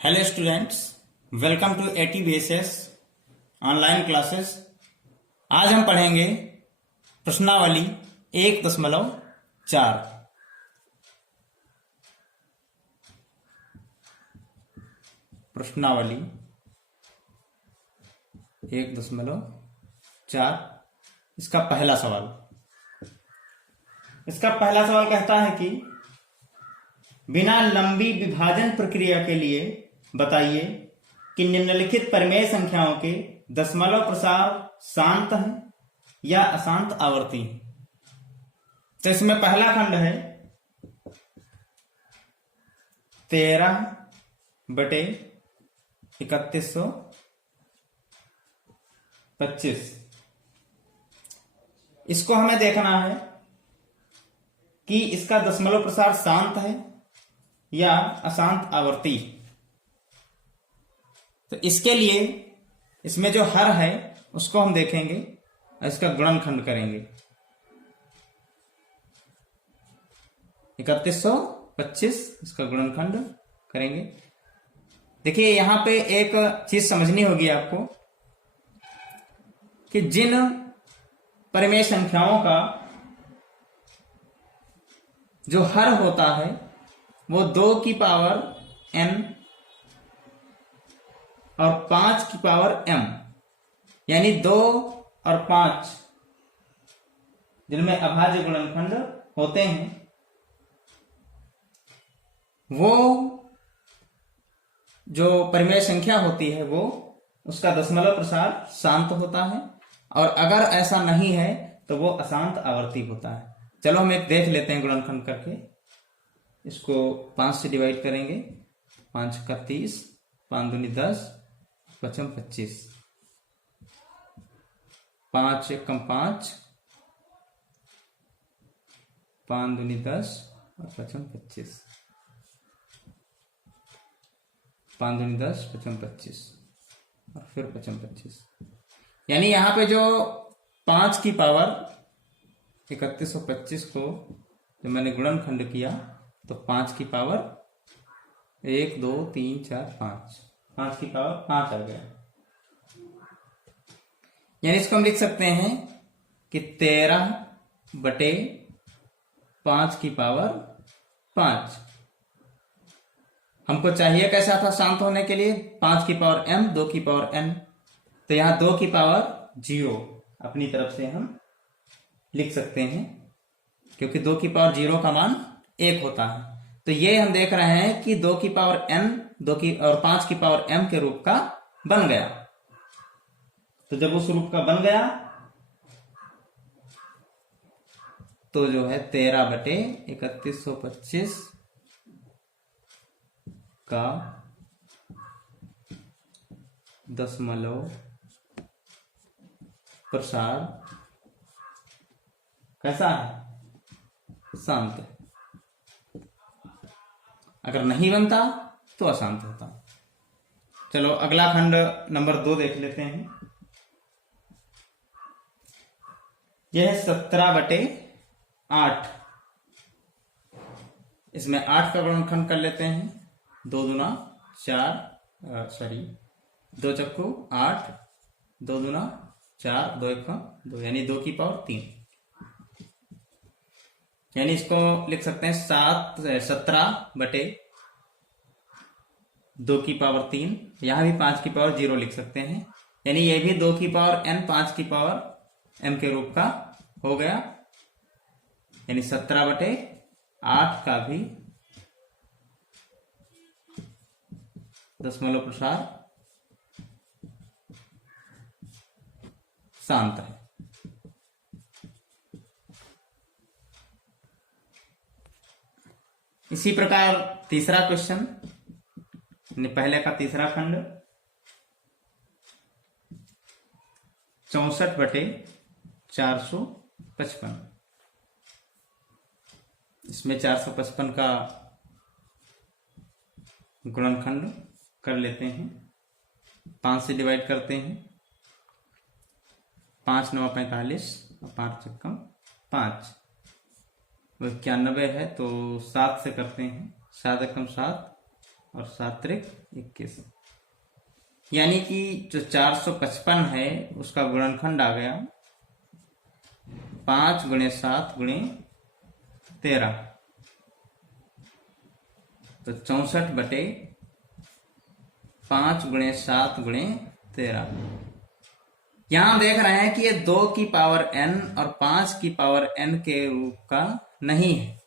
Hello students, welcome to AT basis online classes. आज हम पढ़ेंगे प्रश्नावली 1.4। प्रश्नावली 1.4, इसका पहला सवाल कहता है कि बिना लंबी विभाजन प्रक्रिया के लिए बताइए कि निम्नलिखित परिमेय संख्याओं के दशमलव प्रसार शांत है या अशांत आवर्ती है। तो इसमें पहला खंड है 13/3125। इसको हमें देखना है कि इसका दशमलव प्रसार शांत है या अशांत आवर्ती। तो इसके लिए इसमें जो हर है उसको हम देखेंगे और इसका गुणनखंड करेंगे। 3125 इसका गुणनखंड करेंगे। देखिए यहां पे एक चीज समझनी होगी आपको कि जिन परिमेय संख्याओं का जो हर होता है वो 2 की पावर n और 5 की पावर m, यानी 2 और 5 जिनमें अभाज्य गुणनखंड होते हैं, वो जो परिमेय संख्या होती है वो उसका दशमलव प्रसार शांत होता है, और अगर ऐसा नहीं है तो वो अशांत आवर्ती होता है। चलो हम एक देख लेते हैं गुणनखंड करके। इसको 5 से डिवाइड करेंगे। 5 का 30, 5 दूनी 10, 5 25, 5 एकम 5, 5 दूनी 10 और 5 25, 5 दूनी 10, 5 25 और फिर 5 25। यानी यहां पे जो 5 की पावर 3125 को जब मैंने गुणनखंड किया तो 5 की पावर 1 2 3 4 5 की पावर 5 आ गया। यानी इसको हम लिख सकते हैं कि 13/5 की पावर 5। हमको चाहिए कैसा था शांत होने के लिए? 5 की पावर m, 2 की पावर n। तो यहां 2 की पावर 0 अपनी तरफ से हम लिख सकते हैं, क्योंकि 2 की पावर 0 का मान 1 होता है। तो ये हम देख रहे हैं कि 2 की पावर n 2 की और 5 की पावर m के रूप का बन गया। तो जब उस रूप का बन गया तो जो है 13/3125 का दशमलव प्रसार कैसा है? शांत है। अगर नहीं बनता तो अशांत होता। चलो अगला खंड नंबर 2 देख लेते हैं। यह है 17/8। इसमें 8 का गुणनखंड कर लेते हैं। 2 दूना 4, 2 चक्कू 8, 2 दूना 4, 2 एक 2, यानी 2 की पावर 3। यानी इसको लिख सकते हैं 17/2 की पावर 3। यहां भी 5 की पावर 0 लिख सकते हैं। यानी ये भी 2 की पावर n 5 की पावर m के रूप का हो गया। यानी 17/8 का भी दशमलव प्रसार शांत है। इसी प्रकार तीसरा क्वेश्चन, पहले का तीसरा खंड 64/455। इसमें 455 का गुणनखंड कर लेते हैं। 5 से डिवाइड करते हैं। 5 9 45 और 5 चक्कम 5, 91 है तो 7 से करते हैं। 7 एकम 7 और 7×21, यानी कि जो 455 है उसका गुणनखंड आ गया 5×7×13, तो 64/5×7×13। यहां देख रहे हैं कि ये 2 की पावर n और 5 की पावर n के रूप का नहीं है।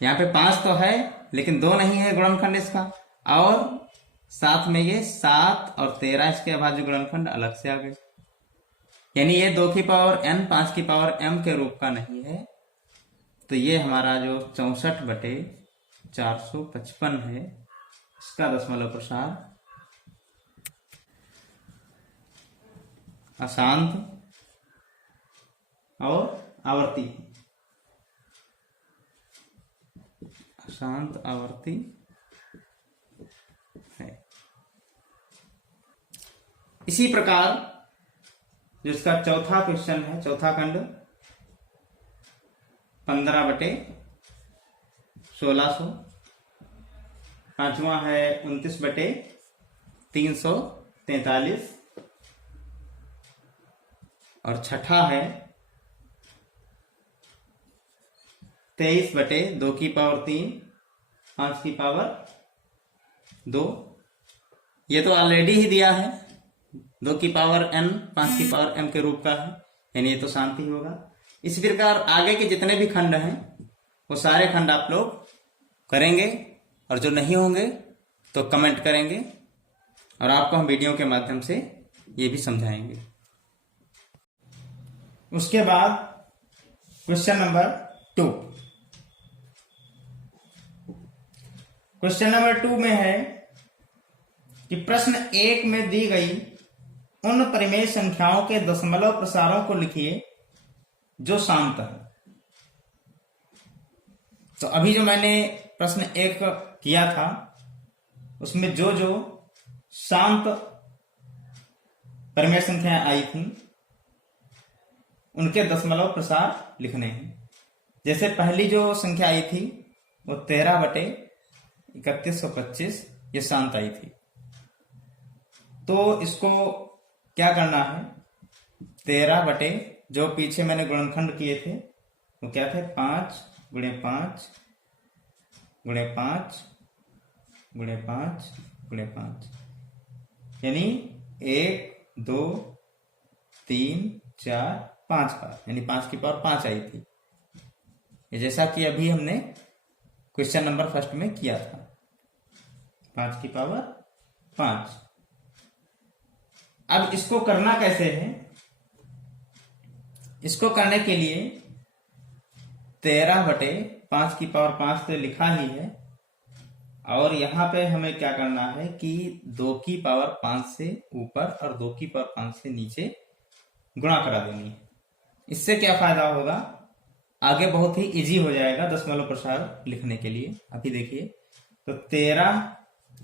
यहाँ पे 5 तो है लेकिन 2 नहीं है गुणनखंड इसका, और साथ में ये 7 और 13 इसके अभाज्य गुणनखंड अलग से आ गए, यानी ये 2 की पावर n 5 की पावर m के रूप का नहीं है। तो ये हमारा जो 64/455 है इसका दशमलव प्रसार अशांत और आवर्ती, अशांत आवर्ती है। इसी प्रकार जिसका चौथा क्वेश्चन है, चौथा खंड 15/1600, पांचवा है 29/343, और छठा है 23/2^3 5^2। ये तो ऑलरेडी ही दिया है, 2 की पावर n 5 की पावर m के रूप का है, यानी ये तो शांति होगा। इस प्रकार आगे के जितने भी खंड हैं वो सारे खंड आप लोग करेंगे, और जो नहीं होंगे तो कमेंट करेंगे, और आपको हम वीडियो के माध्यम से ये भी समझाएंगे। उसके बाद क्वेश्चन नंबर 2। क्वेश्चन नंबर 2 में है कि प्रश्न 1 में दी गई उन परिमेय संख्याओं के दशमलव प्रसारों को लिखिए जो शांत है। तो अभी जो मैंने प्रश्न 1 किया था उसमें जो जो शांत परिमेय संख्याएं आई थी उनके दशमलव प्रसार लिखने हैं। जैसे पहली जो संख्या आई थी वो 13/3125 ये शांत आई थी। तो इसको क्या करना है, 13 जो पीछे मैंने गुणनखंड किए थे वो क्या थे, 5×5×5×5×5, यानी 1 2 3 4 5 का, यानी 5 की पावर 5 आई थी, जैसा कि अभी हमने क्वेश्चन नंबर फर्स्ट में किया था, 5 की पावर 5। अब इसको करना कैसे है, इसको करने के लिए 13/5 की पावर 5 तो लिखा ही है, और यहां पे हमें क्या करना है कि 2 की पावर 5 से ऊपर और 2 की पावर 5 से नीचे गुणा करा देनी है। इससे क्या फायदा होगा, आगे बहुत ही इजी हो जाएगा दशमलव प्रसार लिखने के लिए। अभी देखिए, तो 13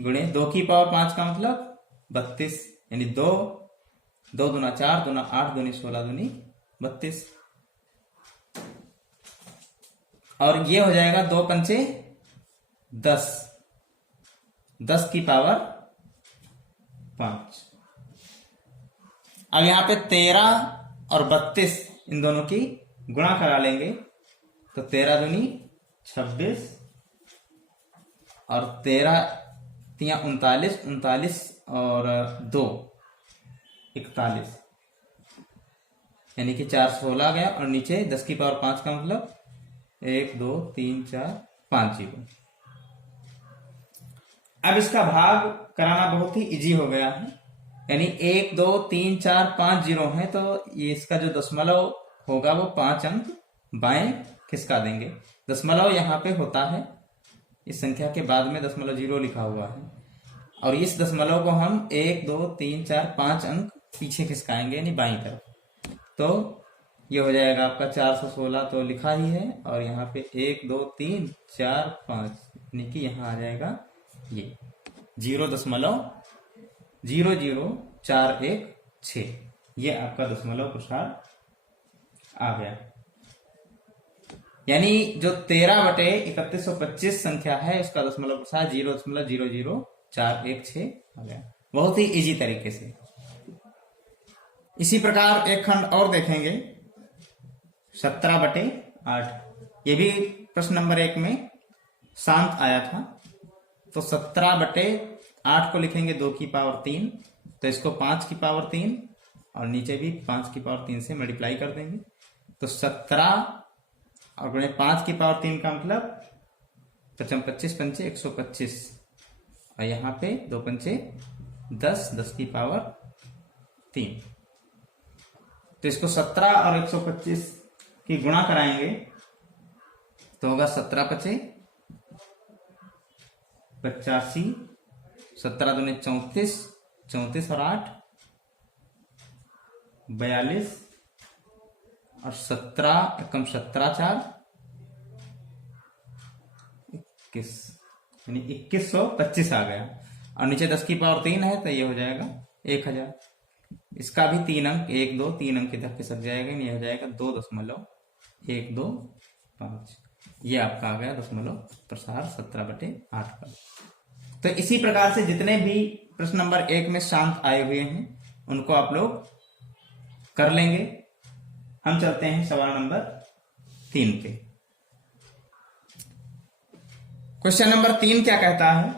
× 2 की पावर 5 का मतलब 32, यानी 2 2 दूना 4 दूना 8 दूनी 16 दूनी 32, और ये हो जाएगा 2 पंचे 10, 10 की पावर 5। अब यहां पे 13 और 32 इन दोनों की गुणा करा लेंगे, तो 13 दूनी 26 और 13 तिया 39, 39 और 2 41, यानी कि 4 16 गया, और नीचे 10 की पावर 5 का मतलब 1 2 3 4 5 जीरो। अब इसका भाग कराना बहुत ही इजी हो गया है, यानी 1 2 3 4 5 जीरो है, तो ये इसका जो दशमलव होगा वो 5 अंक बाएं खिसका देंगे। दशमलव यहाँ पे होता है, इस संख्या के बाद में दशमलव 0 लिखा हुआ है, और इस दशमलव को हम 1 2 3 4 5 अंक पीछे खिसकाएंगे, यानी बाईं तरफ। तो ये हो जाएगा आपका 416 तो लिखा ही है, और यहाँ पे 1 2 3 4 5, यानी कि यहाँ आ जाएगा ये 0.00416, ये आपका दशमलव प्रसार आ गया। यानी जो 13/3125 संख्या है उसका दशमलव प्रसार 0.00416 आ गया। बहुत ही इजी तरीके से। इसी प्रकार एक खंड और देखेंगे 17/8। ये भी प्रश्न नंबर 1 में शांत आया था। तो 17/8 को लिखेंगे 2 की पावर 3, तो इसको 5 की पावर 3 और नीचे भी 5 की पावर 3 से मल्टीप्लाई कर देंगे। तो 17 और 5 की पावर 3 का मतलब 25 पंचे 125 और यहाँ पे 2 पंचे 10, 10 की पावर 3। तो इसको 17 और 125 की गुणा कराएंगे तो होगा 17 पचे 85, 17 दूने 34, 34 और 8 42 और 17 एकम 17 4 21, यानी 2125 आ गया। और नीचे 10 की पावर 3 है तो ये हो जाएगा 1000। इसका भी 3 अंक 1 2 3 अंक इधर खिसक जाएगा, ये हो जाएगा 2.125। ये आपका आ गया दशमलव प्रसार 17/8 का। तो इसी प्रकार से जितने भी प्रश्न नंबर 1 में शांत आए हुए हैं उनको आप लोग कर लेंगे। हम चलते हैं सवाल नंबर 3 पे। क्वेश्चन नंबर 3 क्या कहता है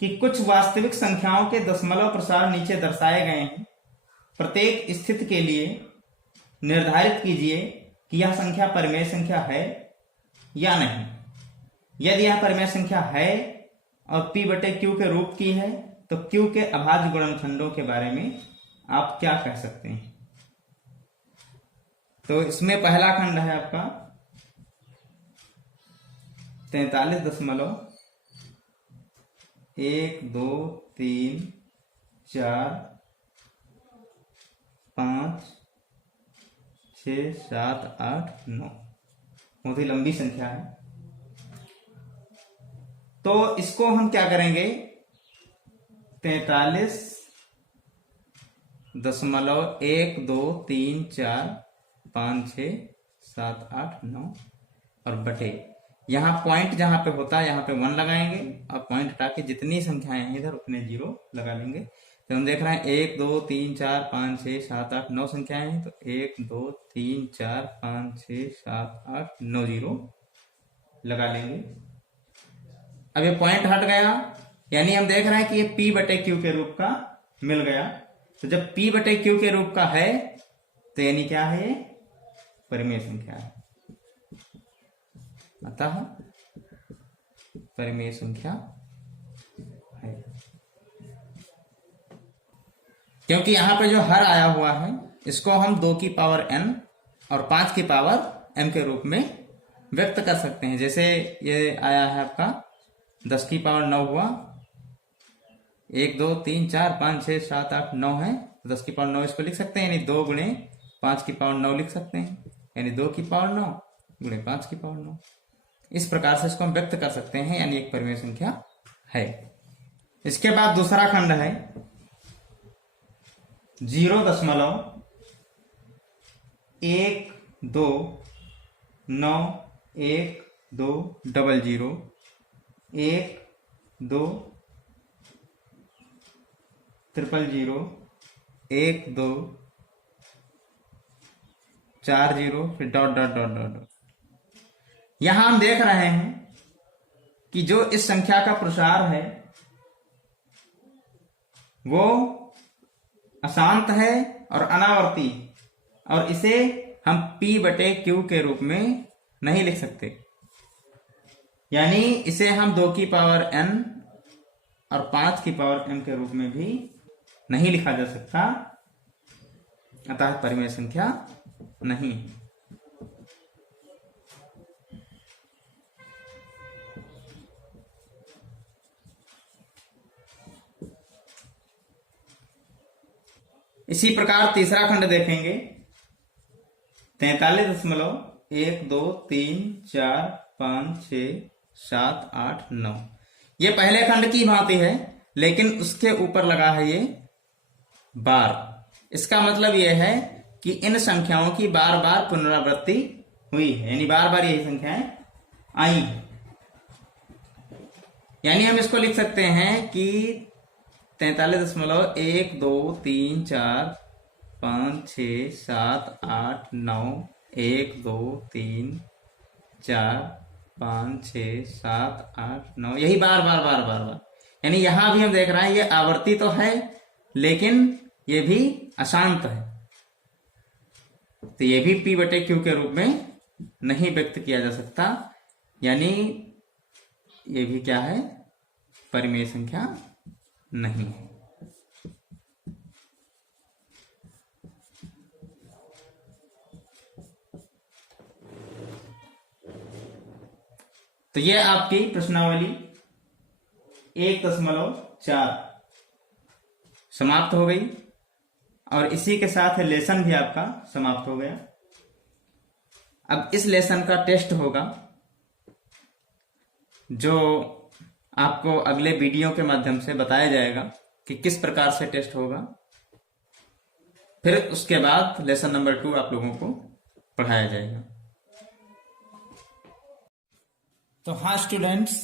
कि कुछ वास्तविक संख्याओं के दशमलव प्रसार नीचे दर्शाए गए हैं। प्रत्येक स्थिति के लिए निर्धारित कीजिए कि यह संख्या परिमेय संख्या है या नहीं। यदि यह परिमेय संख्या है और P/Q के रूप की है तो Q के अभाज्य गुणनखंडों के बारे में आप क्या कह सकते हैं। तो इसमें पहला खंड है आपका 43.123456789। बहुत ही लंबी संख्या है। तो इसको हम क्या करेंगे 43.123456789 और बटे यहां पॉइंट जहां पे होता है यहां पे 1 लगाएंगे और पॉइंट हटा के जितनी संख्याएं हैं इधर उतने 0 लगा लेंगे। तो हम देख रहे हैं 1 2 3 4 5 6 7 8 9 संख्याएं हैं। तो 1 2 3 4 5 6 7 8 9 0 लगा लेंगे। अब ये पॉइंट हट गया, यानी हम देख रहे हैं कि ये P/Q के रूप का मिल गया। तो जब P/Q के रूप का है तो यानी क्या है, ये परिमेय संख्या है। अतः परिमेय संख्या है। क्योंकि यहां पे जो हर आया हुआ है इसको हम 2 की पावर n और 5 की पावर m के रूप में व्यक्त कर सकते हैं। जैसे ये आया है आपका 10 की पावर 9 हुआ, 1 2 3 4 5 6 7 8 9 है। 10 की पावर 9 इसको लिख सकते हैं, यानी 2 गुणे 5 की पावर 9 लिख सकते हैं, यानी 2 की पावर 9 गुणे 5 की पावर 9। इस प्रकार से इसको हम व्यक्त कर सकते हैं, यानी एक परिमेय संख्या है। इसके बाद दूसरा खंड है 0.1 2 9 1 2 00 1 2 फिर डॉट डॉट डॉट डॉट। यहां हम देख रहे हैं कि जो इस संख्या का प्रसार है वो अशांत है और अनावर्ती, और इसे हम P/Q के रूप में नहीं लिख सकते। यानी इसे हम 2 की पावर n और 5 की पावर m के रूप में भी नहीं लिखा जा सकता, अतः परिमेय संख्या नहीं है। इसी प्रकार तीसरा खंड देखेंगे 43.123456789। ये पहले खंड की भांति है, लेकिन उसके ऊपर लगा है ये बार। इसका मतलब यह है कि इन संख्याओं की बार बार पुनरावृत्ति हुई है, यानी बार बार यही संख्याएं आई है। यानी हम इसको लिख सकते हैं कि 43.1 2 3 4 5 6 7 8 9 1 2 3 4 5 6 7 8 9, यही बार बार बार बार बार। यानी यहां भी हम देख रहे हैं ये आवर्ती तो है लेकिन ये भी अशांत है, तो ये भी P बटे Q के रूप में नहीं व्यक्त किया जा सकता, यानी ये भी क्या है, परिमेय संख्या नहीं है। तो ये आपकी प्रश्नावली 1.4 समाप्त हो गई और इसी के साथ लेसन भी आपका समाप्त हो गया। अब इस लेसन का टेस्ट होगा जो आपको अगले वीडियो के माध्यम से बताया जाएगा कि किस प्रकार से टेस्ट होगा। फिर उसके बाद लेसन नंबर 2 आप लोगों को पढ़ाया जाएगा। तो हाँ स्टूडेंट्स,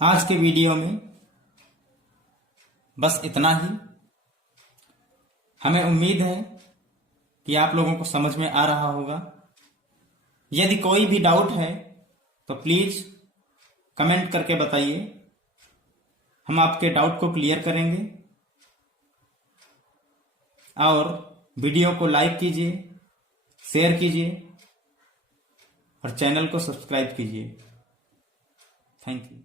आज के वीडियो में बस इतना ही। हमें उम्मीद है कि आप लोगों को समझ में आ रहा होगा। यदि कोई भी डाउट है तो प्लीज कमेंट करके बताइए, हम आपके डाउट को क्लियर करेंगे। और वीडियो को लाइक कीजिए, शेयर कीजिए और चैनल को सब्सक्राइब कीजिए। Thank you.